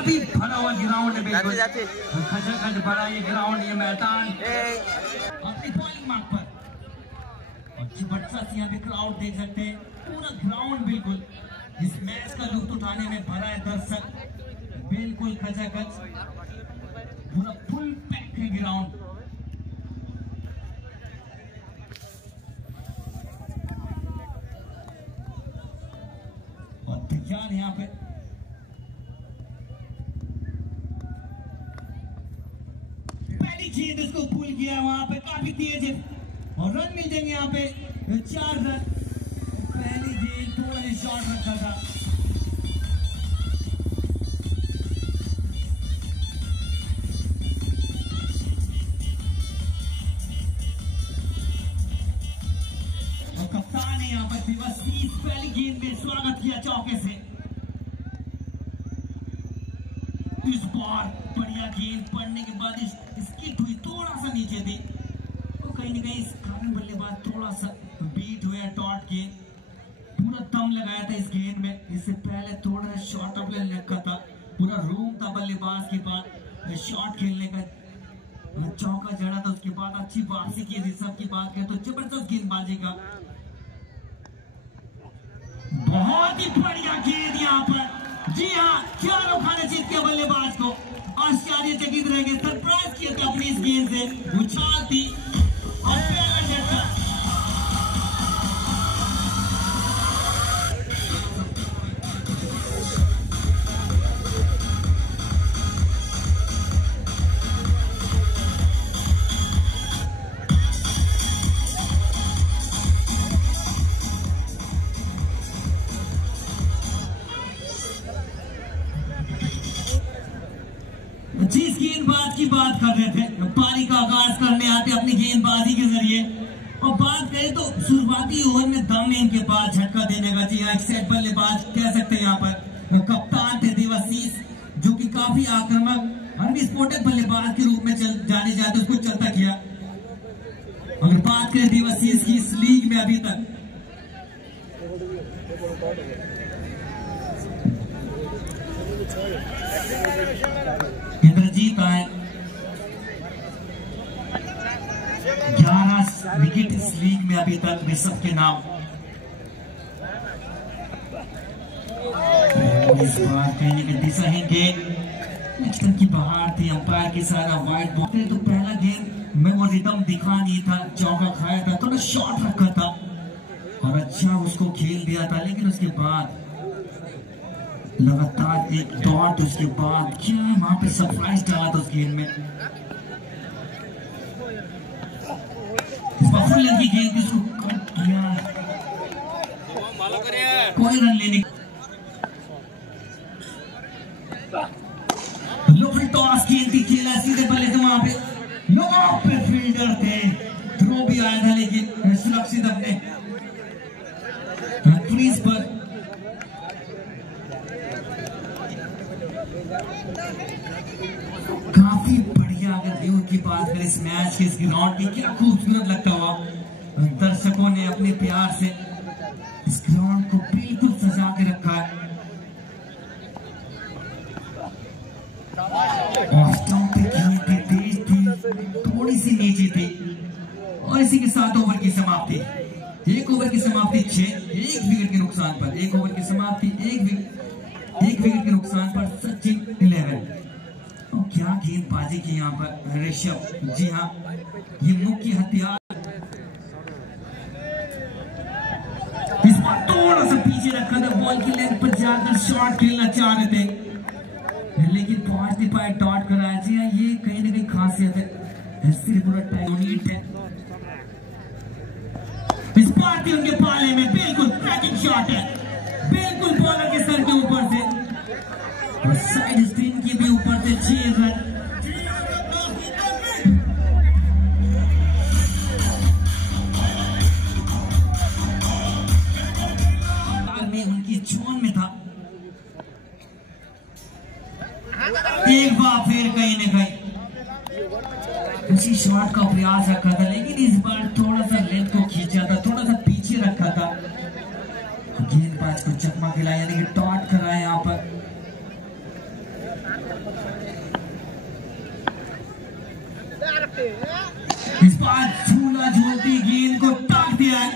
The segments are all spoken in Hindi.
अभी भरा हुआ ग्राउंड है, बिल्कुल खचाखच भरा ये ग्राउंड, ये मैदान अपनी बॉलिंग मार्क पर। और जबरदस्त यहाँ पे क्राउड देख सकते हैं, पूरा ग्राउंड बिल्कुल इस मैच का लुत्फ उठाने में भरा है। दर्शक बिल्कुल खचाखच, पूरा फुल पैक है ग्राउंड। और तैयार यहाँ पे गेंद इसको पुल किया है, वहां पे काफी तेज है और रन मिल जाएंगे यहाँ पे 4 रन। पहली गेंद थोड़ा सा शॉर्ट रखा था। और कप्तान ने यहाँ पर देवाशीष पहली गेंद में स्वागत किया चौके से। इस बार बढ़िया गेंद पड़ने के बाद स्किट हुई, थोड़ा सा नीचे थी, तो कहीं ना कहीं काफी बल्लेबाज थोड़ा सा बीट हुए डॉट गेंद, पूरा दम लगाया था इस गेंद में। इससे पहले थोड़ा शॉट अप रखा था, पूरा रूम था बल्लेबाज के बाद शॉट खेलने का, चौका जड़ा था, उसके बाद अच्छी वापसी की थी। सबकी बात करें तो जबरदस्त गेंदबाजी का, बहुत ही बढ़िया गेंद यहाँ पर। जी हाँ, चारों खाने जीत के बल्लेबाज को आश्चर्यचकित रह गए, सरप्राइज किया था अपनी इस गेंद से, उछाल थी और पहला झटका। जिस गेंदबाज की बात कर रहे थे, पारी का आगाज करने आते अपनी गेंदबाजी के जरिए, और बात करें तो शुरुआती ओवर में दम है इनके पास झटका देने का। जी हाँ, एक सेट बल्लेबाज कह सकते हैं यहाँ पर कप्तान थे देवाशीष, जो कि काफी आक्रामक अनविस्फोटक बल्लेबाज के रूप में जाने जाते, उसको चलता किया। अगर बात करें देवाशीष की इस लीग में अभी तक इंद्रजीत आए 11 विकेट इस लीग में अभी तक ऋषभ के नाम। इस बार कहने की दिशाहीन गेंद की बहार थी, अंपायर की सारा वाइट बॉल। तो पहला गेंद में वो रिदम दिखा नहीं था, चौका खाया था, थोड़ा शॉट रखा था और अच्छा उसको खेल दिया था, लेकिन उसके बाद लगातार एक डॉट, उसके बाद क्या वहां पे सरप्राइज डाला था उस गेंद में। फुल लगी गेंद, इसको कट किया, कोई रन लेने। लो फिर टॉस गेंद थी, खेला सीधे बल्ले थे, वहां पे लो पे फील्डर थे, थ्रो भी आया था लेकिन सुरक्षित अपने क्रीज पर। काफी बढ़िया, अगर व्यू की बात करें इस मैच के, इस ग्राउंड की, क्या खूबसूरत लगता हुआ दर्शकों ने अपने प्यार से इस ग्राउंड को बिल्कुल सजा के रखा है। और स्टंप पे गेंद भी तेज थी, थोड़ी सी नीचे थी, और इसी के साथ ओवर की समाप्ति। एक ओवर की समाप्ति 6, 1 विकेट के नुकसान पर। एक ओवर की समाप्ति 1 विकेट के नुकसान पर सचिन 11। और क्या गेंदबाजी की यहाँ पर ऋषभ। जी हाँ, ये मुख्य हथियार। इस बार थोड़ा सा पीछे रखा था, बॉल की लेंथ पर जाकर शॉट खेलना चाह रहे थे, लेकिन पहुंच नहीं पाए, डॉट कराया। जी हाँ, ये कहीं ना कहीं खासियत है, सिर्फ पूरा टाइट है। इस बार भी उनके पाले में बिल्कुल ट्रैकिंग शॉट है, बिल्कुल बॉलर के सर के ऊपर से, और साइड स्क्रीन के भी ऊपर से 6 रन। में उनकी जोन में था, एक बार फिर कहीं न कहीं उसी शॉट का प्रयास रखा था, लेकिन इस बार थोड़ा सा लेंथ को खींचा था, थोड़ा सा पीछे रखा था, गेंदबाज को चकमा खिलाया, यानी कि टॉट कराया यहाँ पर। इस बार झूला झूलती गेंद को टाक दिया है।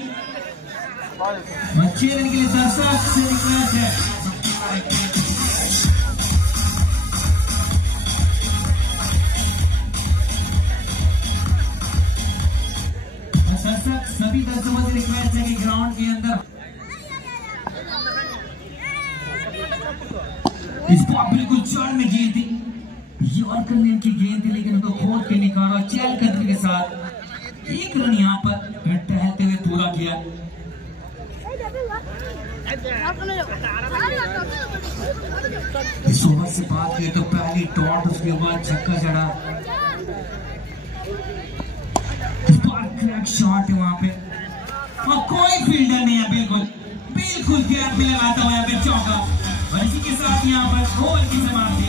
अच्छे रन के लिए दर्शक से रिक्वेस्ट है। दर्शक सभी दर्शकों से रिक्वेस्ट है कि ग्राउंड के अंदर इस बार बिल्कुल चढ़ में गेंद थी, यॉर्कर लेन की गेंद थी, लेकिन उनको खोद के निकाला। चैल करने के साथ एक रन यहाँ पर टहलते हुए पूरा किया। इस ओवर से बात की तो पहली डॉट, उसके बाद छक्का चढ़ा। इस बार क्रैक शॉट है वहां पे और कोई फील्डर नहीं है। बिल्कुल बिल्कुल गैप में लगाता हुआ यहाँ पे चौका। और इसी के साथ यहाँ पर ओवर की समाप्ति।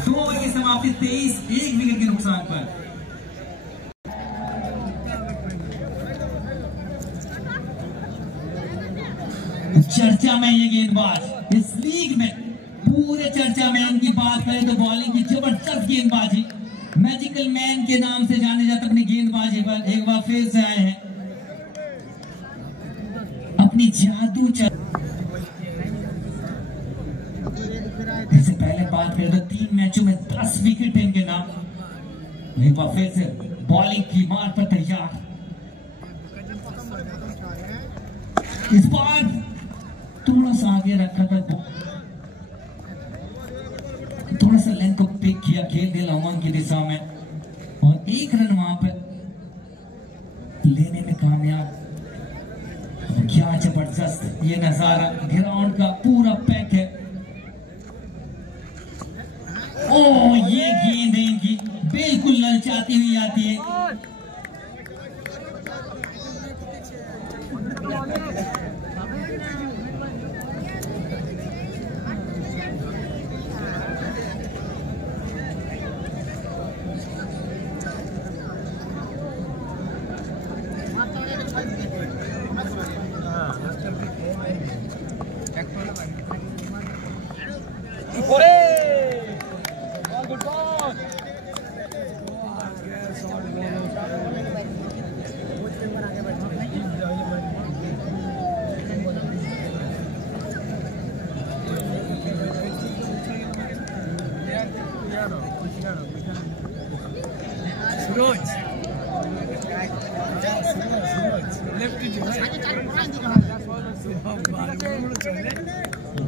2 ओवर की समाप्ति 23, 1 विकेट के नुकसान पर। चर्चा में ये गेंदबाज इस लीग में पूरे चर्चा में इनकी बात करें तो बॉलिंग की जबरदस्त गेंदबाजी, मैजिकल मैन के नाम से जाने जाते अपनी गेंदबाजी पर एक बार फिर से आए हैं। अपनी जादू इससे पहले बात करें तो 3 मैचों में 10 विकेट इनके नाम। एक बार फिर से बॉलिंग की मार पर तैयार। इस बार थोड़ा सा आगे रखा था, थोड़ा सा लेंथ को पिक किया, खेल दिया उमंग की दिशा में और 1 रन वहां पर लेने में कामयाब। क्या जबरदस्त ये नजारा, ग्राउंड का पूरा पैक है। ओ ये गेंद इनकी बिल्कुल ललचाती हुई आती है।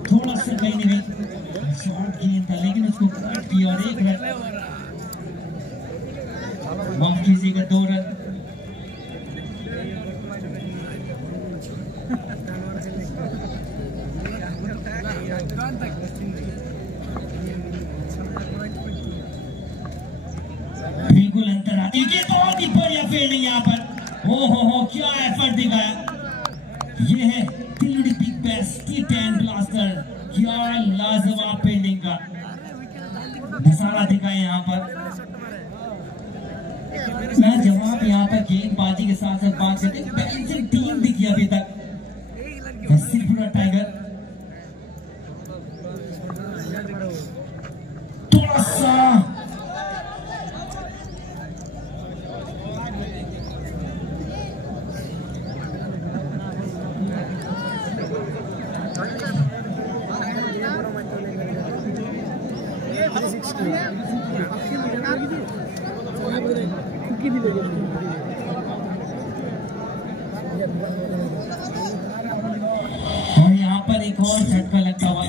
थोड़ा सा कहीं नहीं शॉर्ट गेंद था, लेकिन उसको काट दिया और 1 रन। माफ कीजिएगा 2 रन। बिल्कुल अंतर आती है। बहुत ही बढ़िया फील्डिंग यहाँ पर। ओ हो क्या एफर्ट दिखाया। ये है तिलुड़ी बिग बैश T10 ब्लास्टर। क्या लाजवाब फील्डिंग का निशाना दिखाया यहाँ पर। मैं जवाब यहाँ पर गेंदबाजी के साथ साथ बात करते बैलेंसिंग टीम दिखी अभी तक। सिरपुरा टाइगर थोड़ा सा और यहाँ पर एक और झटका लगता हुआ।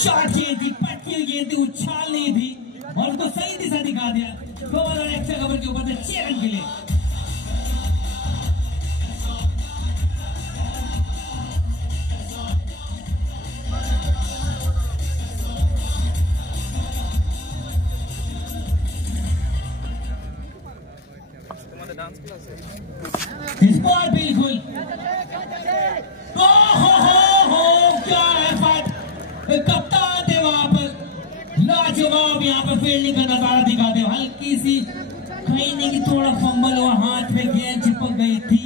शॉट गेंद थी, पटकी हुई गेंद थी, उछाल नहीं थी और उसको सही दिशा दिखा दिया। 2 और एक्स्ट्रा कवर के ऊपर से 6 रन के लिए। इस बार बिल्कुल क्या है बात कप्तान फील्डिंग का नजारा दिखाते हो। हल्की सी कहीं नहीं कि थोड़ा फंबल हुआ, हाथ में गेंद चिपक गई थी।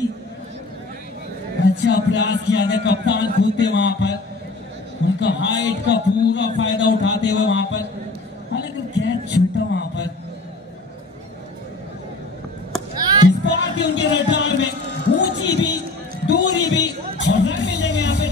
अच्छा प्रयास किया था, कप्तान खुद थे वहां पर, उनका हाइट का पूरा फायदा उठाते हुए वहां पर, हालांकि कैच छूटा वहां पर। इस बार भी उनके रडार में ऊंची भी दूरी भी और रन मिलेंगे यहाँ पे।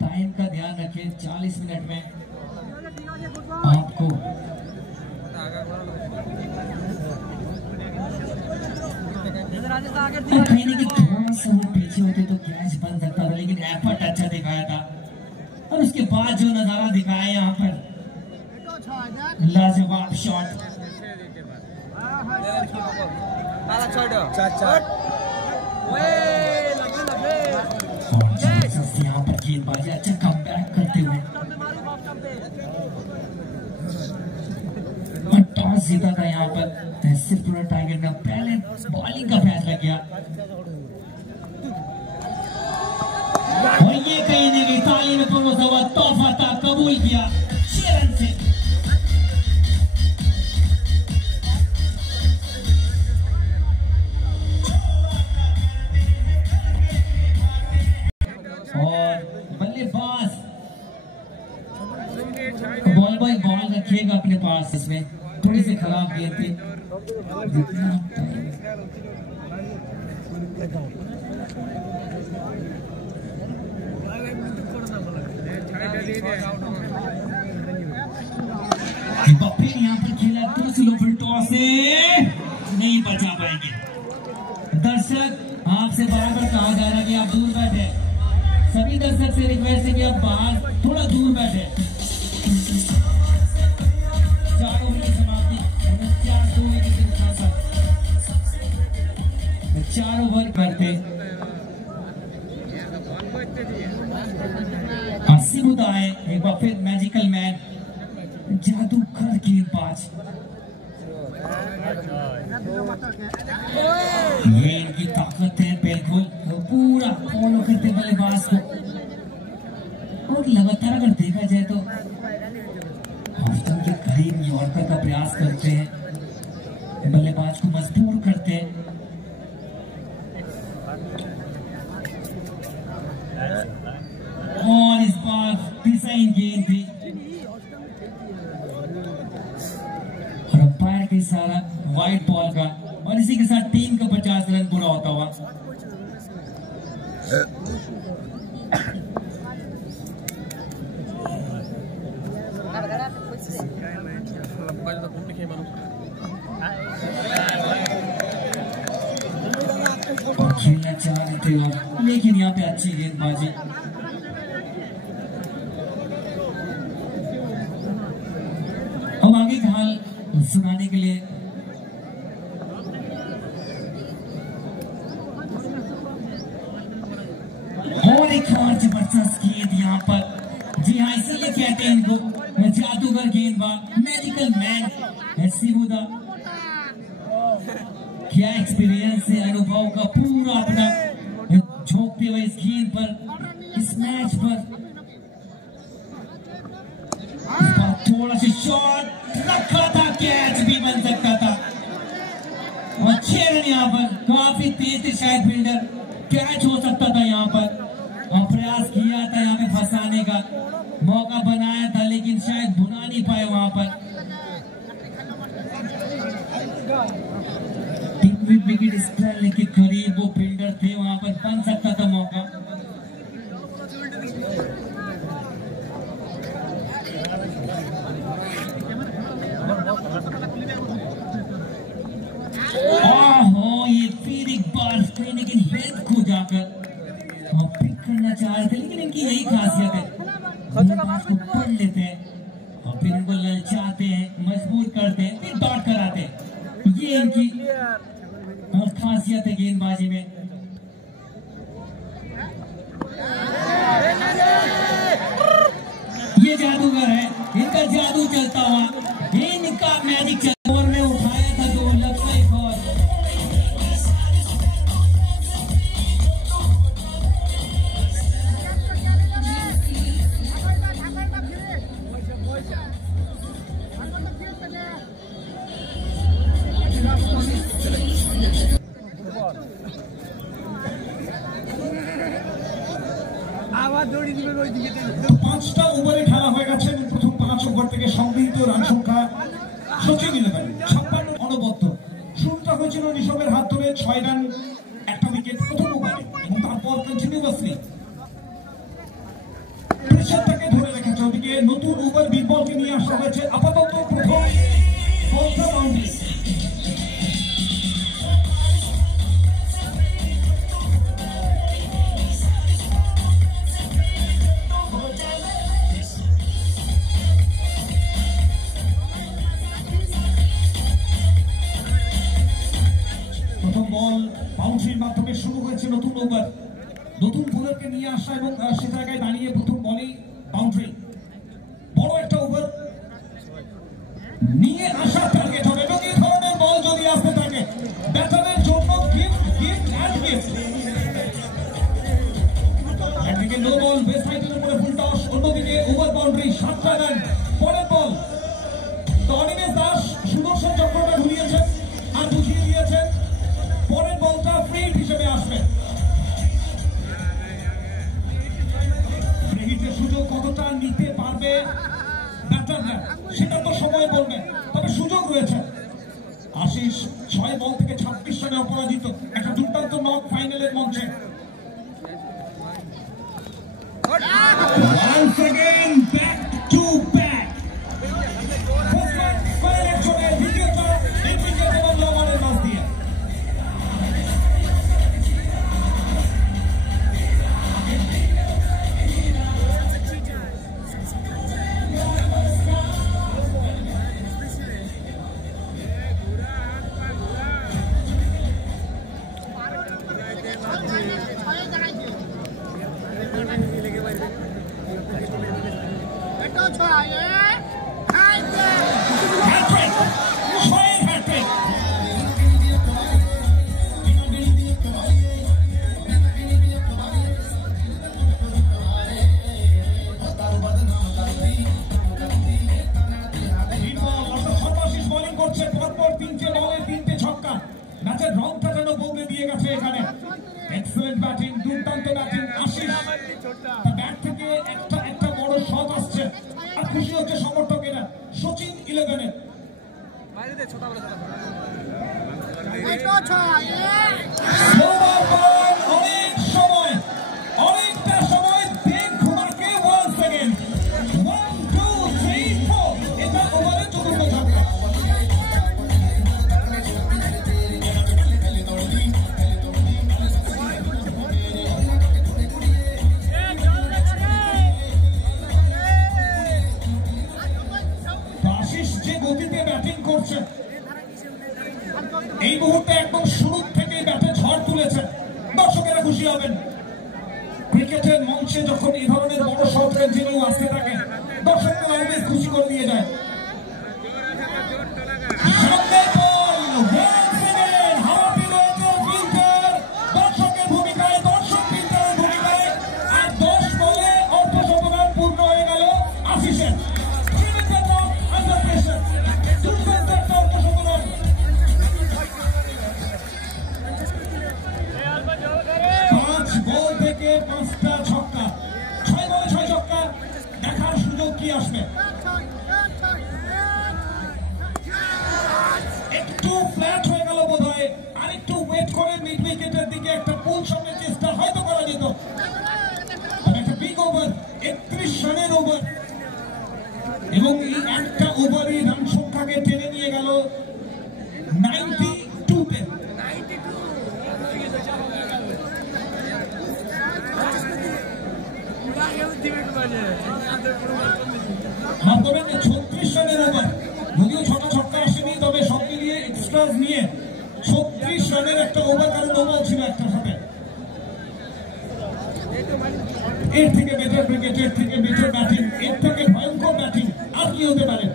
टाइम का ध्यान रखें 40 मिनट में आपको कहीं नहीं कि थोड़ा सा वो पीछे होते तो कैच बन सकता था, लेकिन एफर्ट अच्छा दिखाया था। और उसके बाद जो नजारा दिखाया यहाँ पर, लाजवाब शॉट। यहाँ पर गेंदबाजी अच्छा कमबैक करते हुए टॉस जीता था यहाँ पर तहसीलपुर टाइगर ने। पहले बॉलिंग का फैसला किया और ये कहीं नहीं गई ताली में परोसा हुआ तोहफा था, कबूल किया 6 रन से। बॉल रखिएगा अपने पास, इसमें थोड़ी सी खराब गेंद थी। यहाँ पर खेला तो स्लो टॉस से नहीं बचा पाएंगे। दर्शक आपसे बार-बार कहा जा रहा है कि आप दूर बैठे, सभी दर्शक से रिक्वेस्ट है कि आप बाहर थोड़ा दूर बैठे। 4 ओवर की समाप्ति 4 ओवर करते 80 बुदाए। एक बार फिर मैजिकल मैन जादूगर गेंदबाज, ये इनकी ताकत है बिल्कुल, पूरा फॉलो करते बल्लेबाज को। और लगातार अगर देखा जाए तो ऑप्शन के करीब यॉर्कर का प्रयास करते हैं, बल्लेबाज को मजबूर करते हैं। और इस बार डिजाइन गेंद थी और अंपायर का इशारा वाइड बॉल का, और इसी के साथ टीम का 50 रन पूरा होता हुआ। खेलना चाह रहे थे आप, लेकिन यहाँ पे अच्छी गेंदबाजी। अब आगे का हाल सुनाने के लिए और एक और जबरदस्त गेंद यहाँ पर। जी हाँ, इसीलिए कहते हैं इनको जादूगर गेंदबाज, मैजिकल मैन सिबुदा। क्या एक्सपीरियंस है, अनुभव का पूरा अपना झोंकते हुए इस गेंद पर, इस मैच पर। थोड़ा सा शॉट रखा था, कैच भी बन सकता था। और 6 रन यहाँ पर, काफी तेज थे शायद फील्डर, कैच हो सकता था यहाँ पर। और प्रयास किया था यहाँ पे फंसाने का, मौका बनाया था, लेकिन शायद भुना नहीं पाए वहां पर। विकेट स्टैनली के करीब वो फील्डर थे, वहां पर बन सकता था मौका। ओहो, ये फिर एक बार लेकिन हेल्थ को जाकर पिक करना चाह रहे थे, लेकिन इनकी यही खासियत है, बल्लेबाज को पढ़ लेते हैं और फिर इनको ललचाते हैं, मजबूर करते हैं, फिर डॉट कराते हैं। ये इनकी खासियत है गेंदबाजी में। ये जादूगर है, इनका जादू चलता हुआ, इनका मैजिक चलता हुआ में उठाया था 2 लगता है और পাঁচটা ওভারে খেলা হয়ে গেছে। প্রথম 5 ওভার থেকে সংগৃহীত রান সংখ্যা সচিন 11 56 অনবদ্য। শুরুটা হয়েছিল ঋষভের হাত ধরে 6 রান 1টা উইকেট প্রথম ওভারে, এবং তারপর কন্টিনিউয়াসলি প্রেসারটাকে ধরে রেখেছে। ওদিকে নতুন ওভার বীরবলকে নিয়ে আসা হয়েছে। আপাতত প্রথম বলটা বাউন্ডারি। বল বাউন্ডারির মাধ্যমে শুরু হয়েছে নতুন ওভার। নতুন বোলারকে নিয়ে আসা এবং সে জায়গায় দাঁড়িয়ে প্রথম বলেই বাউন্ডারি। বড় একটা ওভার নিয়ে আসা টার্গেট হবে, এবং এই ধরনের বল যদি আসতে থাকে ব্যাটারের জন্য গিফট গিফট অ্যান্ড গিফট। একদিকে নো বল বেস হাইটের উপরে ফুল টস, অন্যদিকে ওভার বাউন্ডারি 7টা রান। পরের বল অনিমেষ দাস সুদর্শন চক্রটা ঘুরিয়েছেন আর বুঝিয়ে দিয়েছেন পরের বলটা ফ্রি হিসেবে আসবে। ফ্রি হিটের সুযোগ কতটা নিতে পারবে ব্যাটাররা সেটা তো সময় বলবে, তবে সুযোগ রয়েছে। আশিস 6 বল থেকে 26 রানে অপরাজিত, একটা দুর্দান্ত নক ফাইনালের মঞ্চে। Once again back to back দ্বিতীয়টা উইকেট এবং লবণের মাঝ দিয়ে। ম্যাচের রংটা যেন বদলে দিয়ে গেছে এখানে। এক্সেলেন্ট ব্যাটিং, দুর্দান্ত ব্যাটিং। আশিস ব্যাট থেকে একটা বড় শট আসছে আর খুশি হচ্ছে সমর্থকেরা। সচিন 11-এ অনেক সময়, অনেকটা সময় দেখ ঘুমাকে ওয়ান্স সেকেন্ড 1 2 3 4 এটা ওভারের চতুর্থ ধাক্কা। এই মুহূর্তে একদম শুরু থেকে ব্যাটে ঝড় তুলেছে, দর্শকেরা খুশি হবেন। ক্রিকেটের মঞ্চে যখন এই ধরনের বড় শট কন্টিনিউ আসতে থাকে দর্শকরা অলওয়েজ খুশি করে দিয়ে যায়। দর্শকের ভূমিকায়, দর্শক ফিল্টারের ভূমিকায়, আর 10 বলে অর্ধশতরান পূর্ণ হয়ে গেল আশিসের। বল থেকে 5টা ছক্কা, 6 বলে 6 ছক্কা। দেখার সুযোগ কি আসবে। মাধ্যমে 36 রানের ওভার, যদিও 6টা ছক্কা আসেনি, তবে সব মিলিয়ে এক্সট্রাস নিয়ে 36 রানের একটা ওভার, কারণ নো বল ছিল একটার সাথে। এর থেকে বেটার ক্রিকেট, এর থেকে বেটার ব্যাটিং, এর থেকে ভয়ঙ্কর ব্যাটিং আর কি হতে পারে?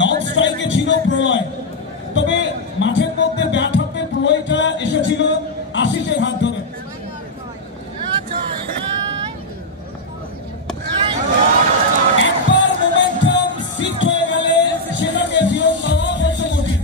নন স্ট্রাইকে ছিল প্রলয়, তবে মাঠের মধ্যে ব্যাট হাতে প্রলয়টা এসেছিল আশিসের হাত ধরে। একবার মোমেন্টাম শিফট হয়ে গেলে সেটাকে ফিরত দেওয়া হচ্ছে কঠিন।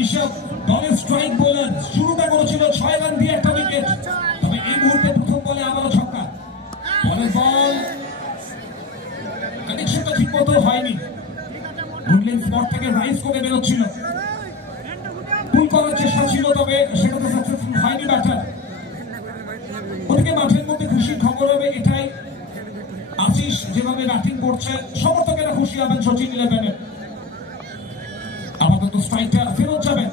ঋষভ দলের স্ট্রাইক বোলার, শুরুটা করেছিল 6 রান দিয়ে একটা উইকেট, তবে এই মুহূর্তে প্রথম বলে আবারও ছক্কা। পরের বল কানেকশনটা ঠিক মতো হয়নি, গুডল্যান্ড স্পট থেকে রাইজ করে বেরোচ্ছিল, পুল করার চেষ্টা ছিল, তবে সেটাতে সাকসেসফুল হয়নি ব্যাটার। ওদিকে মাঠের মধ্যে খুশির খবর হবে এটাই, আশিস যেভাবে ব্যাটিং করছে সমর্থকেরা খুশি হবেন সচিন 11-এ। আপাতত স্ট্রাইকটা ফেরত যাবে।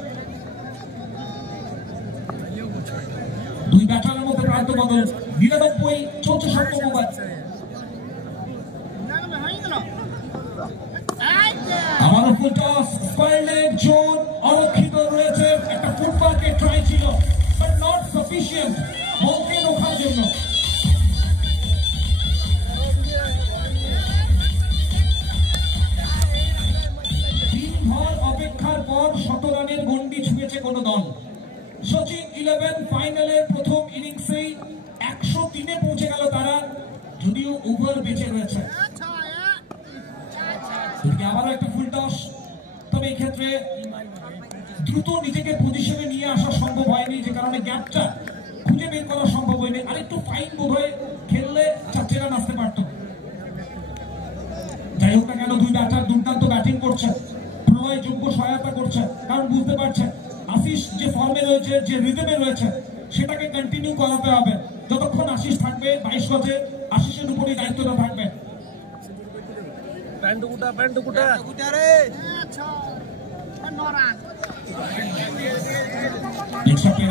দুই ব্যাটারের মধ্যে প্রান্ত বদল, 99 চলছে 7ম ওভার। আবারও full toss, square leg zone অরক্ষিত রয়েছে, একটা ফুটবলকে ট্রাই ছিল, বাট নট সাফিসিয়েন্ট বলকে রোখার জন্য। দিনভর অপেক্ষার পর 100 রানের গন্ডি ছুঁয়েছে কোন দল। সচিন 11 ফাইনালের প্রথম ইনিংসেই 103-এ পৌঁছে গেল তারা, যদিও ওভার বেঁচে রয়েছে। আবারও একটা ফুল টস, তবে এই ক্ষেত্রে দ্রুত নিজেকে পজিশনে নিয়ে আসা সম্ভব হয়নি, যে কারণে গ্যাপটা খুঁজে বের করা সম্ভব হয়নি। আরেকটু ফাইন বোধহয় খেললে 4 রান আসতে পারত। যাই হোক না কেন, দুই ব্যাটার দুর্দান্ত ব্যাটিং করছে, প্রলয় যোগ্য সহায়তা করছে, কারণ বুঝতে পারছে আশিস যে ফর্মে রয়েছে, যে রিদমে রয়েছে, সেটাকে কন্টিনিউ করাতে হবে। যতক্ষণ আশিস থাকবে 22 গজে, আশিসের উপরই দায়িত্বটা থাকবে।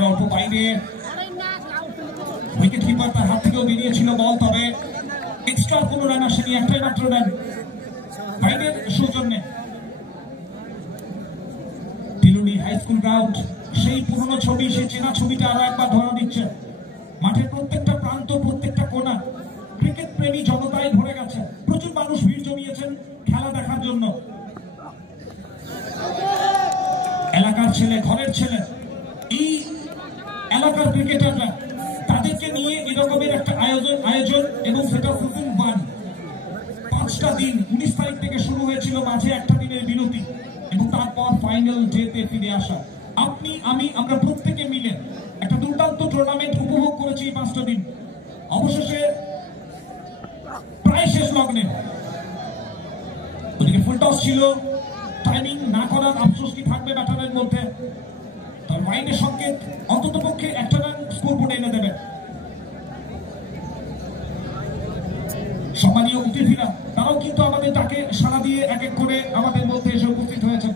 অল্প বাইরে, উইকেট কিপার তার হাত থেকেও বেরিয়েছিল বল, তবে এক্সট্রা কোনো রান আসেনি, একটাই মাত্র রান বাইরের সৌজন্যে। তিলুনি হাই স্কুল গ্রাউন্ড, সেই পুরনো ছবি, সেই চেনা ছবিটা আরো একবার ধরা দিচ্ছে। মাঠের প্রত্যেকটা প্রান্ত, প্রত্যেকটা কোণা ক্রিকেট প্রেমী জনতায় ভরে গেছে, প্রচুর মানুষ ভিড় জমিয়েছেন খেলা দেখার জন্য। এলাকার ছেলে, ঘরের ছেলে, এই এলাকার ক্রিকেটাররা, তাদেরকে নিয়ে এরকমের একটা আয়োজন, এবং সেটা সিজন 1, 5টা দিন, 19 তারিখ থেকে শুরু হয়েছিল, মাঝে একটা দিনের বিরতি, এবং তারপর ফাইনাল ডেতে ফিরে আসা। আপনি, আমি, আমরা প্রত্যেকে মিলে একটা দুর্দান্ত টুর্নামেন্ট উপভোগ করেছি এই 5টা দিন। অবশেষে প্রায় শেষ লগ্নে। ওদিকে ফুল টস ছিল, টাইমিং না করার আফসোস কি থাকবে ব্যাটারের মধ্যে? তার মাইন্ডের সংকেত অন্তত পক্ষে একটা রান স্কোর বোর্ডে এনে দেবে। সম্মানীয় অতিথিরা, তারাও কিন্তু আমাদের ডাকে সাড়া দিয়ে এক এক করে আমাদের মধ্যে এসে উপস্থিত হয়েছে।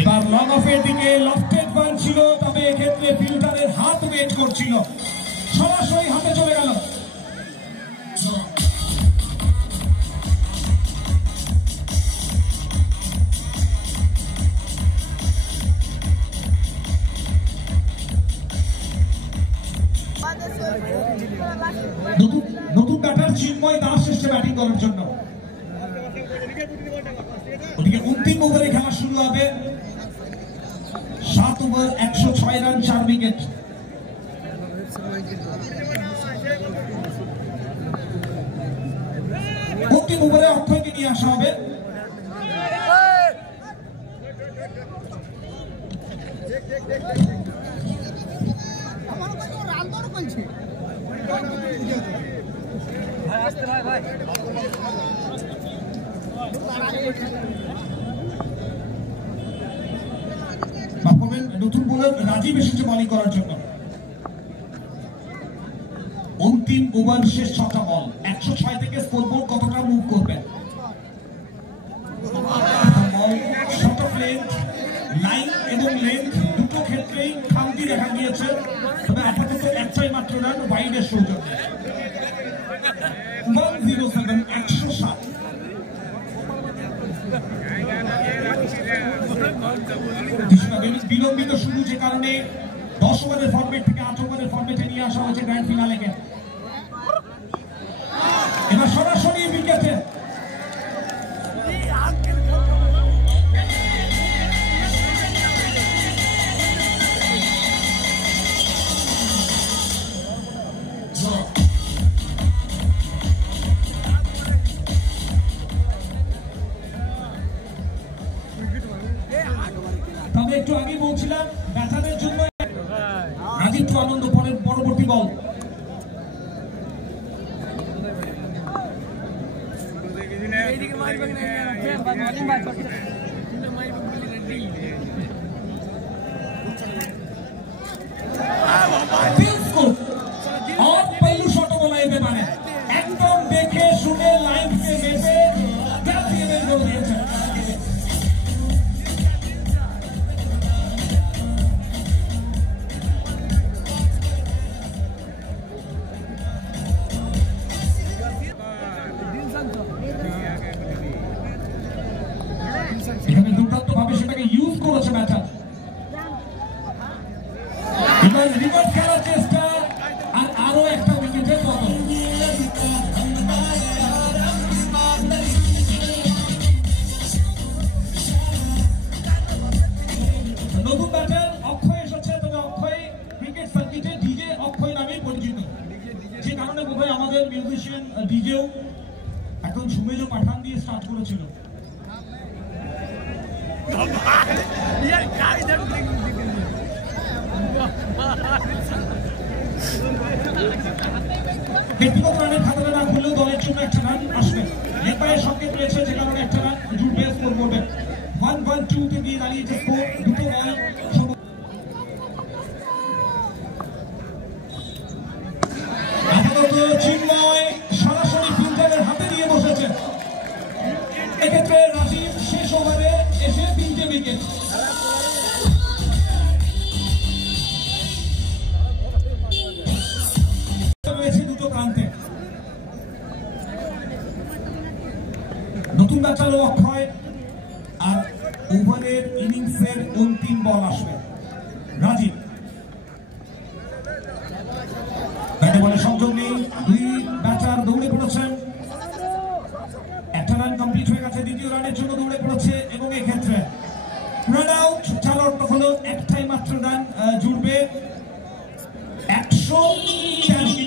এবার লং অফের দিকে লফটেড ওয়ান ছিল, তবে এক্ষেত্রে ফিল্ডারের হাত ওয়েট করছিল, সরাসরি হাতে চলে গেল। নতুন ব্যাটার চিন্ময় দাস এসছে ব্যাটিং করার জন্য। ওদিকে অন্তিম ওভারে খেলা শুরু হবে, 7 ওভার 106 রান, 4 উইকেট। অন্তিম ওভারে অক্ষয়কে নিয়ে আসা হবে। নতুন বোলার রাজীব এসেছে বোলিং করার জন্য। অন্তিম ওভার, শেষ 6টা বল, 106 থেকে স্কোরবোর্ড কতটা মুভ করবেন? শর্ট অফ লেন্থ, লাইন এবং লেন্থ দুটো ক্ষেত্রেই খামতি দেখা গিয়েছে, তবে আপাতত একটাই মাত্র রান ওয়াইডের সৌজন্যে। 107, 107। বিলম্বিত শুরু, যে কারণে 10 ওভারের ফরম্যাট থেকে 8 ওভারের ফরম্যাটে নিয়ে আসা হয়েছে গ্র্যান্ড ফিনালেকে। এবার সরাসরি উইকেটে তবে একটু আগে বলছিলাম ব্যাটারদের জন্য রাজীব আনন্দ পরের পরবর্তী বল। और पहलू शॉट बोला ये माने एकदम देखे सुने लाइन के बेटे क्या ये गोल दिया है। এখানে দুর্দান্ত ভাবে সেটাকে ইউজ করেছে ব্যাটার। এবার রিভার্স খেলার চেষ্টা আর আরো একটা উইকেটের পতন। নতুন ব্যাটার অক্ষয় এসেছে, তবে অক্ষয় ক্রিকেট সার্কিটে ডিজে অক্ষয় নামেই পরিচিত, যে কারণে বোধহয় আমাদের মিউজিশিয়ান ডিজেও এখন সুমেজ পাঠান দিয়ে স্টার্ট করেছিল। ব্যক্তিগত রানের খাতাটা না খুললেও দলের জন্য একটা রান আসবে। লেপায়ের সংকেত রয়েছে, যে কারণে একটা রান জুটবে স্কোর বোর্ডে। 1-1-2 তে গিয়ে দাঁড়িয়েছে স্কোর। দুটো বল আপাতত চিন্ময় সরাসরি ফিল্ডারের হাতে দিয়ে বসেছে। এক্ষেত্রে রাজীব শেষ ওভারে এসে 3টে উইকেট। রয়েছে দুটো প্রান্তে। নতুন ব্যাটার অক্ষয়, আর ওভারের ইনিংসের অন্তিম বল আসবে রাজীব। ব্যাটে বলে সংযোগ নেই, দুই ব্যাটার দৌড়ে পড়েছেন। একটা রান কমপ্লিট হয়ে গেছে, দ্বিতীয় রানের জন্য দৌড়ে পড়েছে এবং এক্ষেত্রে রান আউট। চার অর্থ হলো একটাই মাত্র রান জুড়বে। 113।